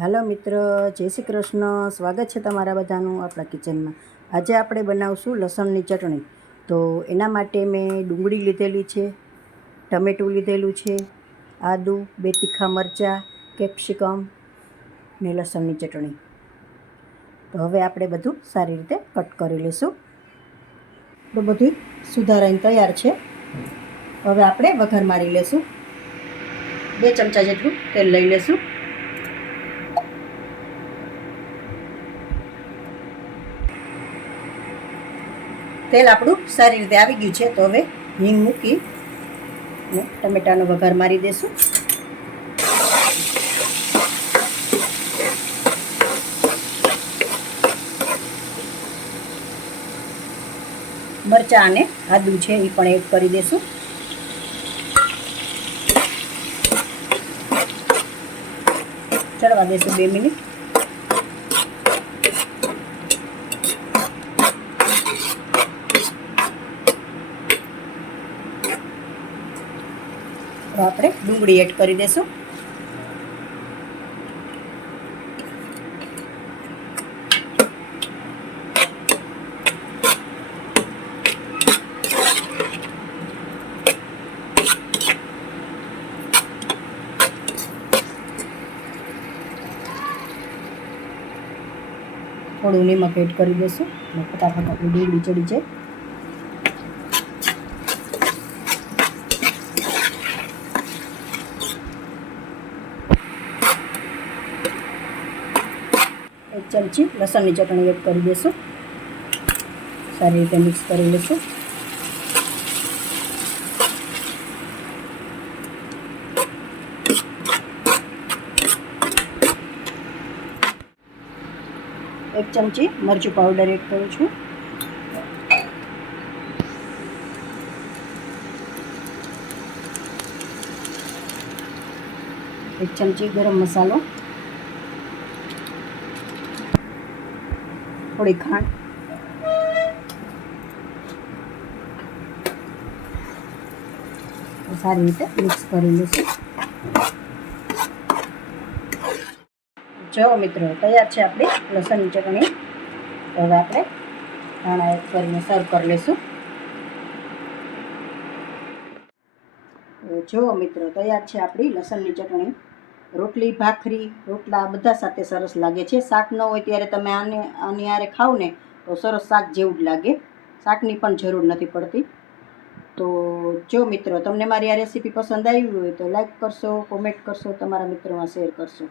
હાલો મિત્ર, જય શ્રી કૃષ્ણ. સ્વાગત છે તમારા બધાનું આપણા કિચનમાં. આજે આપણે બનાવશું લસણની ચટણી. તો એના માટે મેં ડુંગળી લીધેલી છે, ટમેટું લીધેલું છે, આદું, 2 તીખા મરચાં, કેપ્સિકમ ને લસણની ચટણી. તો હવે આપણે બધું સારી રીતે કટ કરી લઈશું. તો બધું સુધારાઈને તૈયાર છે. હવે આપણે વઘાર મારી લઈશું. 2 ચમચા જેટલું તેલ લઈ લઈશું. તેલ આપણું સારી રીતે આવી ગયું છે. તો હવે હિંગ મૂકી અને ટમેટાનો વઘાર મારી દઈશું. મરચાં અને આદું છે એ પણ એડ કરી દઈશું. ચડવા દઈશું 2 મિનિટ. તો આપણે ડુંગળી એડ કરી દઈશું. થોડું નિમક એડ કરી દઈશું અને ફટાફટ આપણી ડુંગળી ચડી જાય. એક ચમચી લસણની ચટણી એડ કરી દઈશું. સારી રીતે મિક્સ કરી લઈશું. એક ચમચી મરચું પાવડર એડ કરું છું. એક ચમચી ગરમ મસાલો, થોડી ખાંડ, સારી રીતે મિક્સ કરી લઈશું. જો મિત્રો, તૈયાર છે આપણી લસણની ચટણી. હવે આપણે ધાણા એડ કરીને સર્વ કરી લઈશું. જો મિત્રો, તૈયાર છે આપણી લસણની ચટણી. રોટલી, ભાખરી, રોટલા બધા સાથે સરસ લાગે છે. શાક ન હોય ત્યારે તમે આની હારે ખાવ ને તો સરસ શાક જેવું જ લાગે. શાકની પણ જરૂર નથી પડતી. તો જો મિત્રો, તમને મારી આ રેસીપી પસંદ આવી હોય તો લાઈક કરશો, કોમેન્ટ કરશો, તમારા મિત્રોમાં શેર કરશો.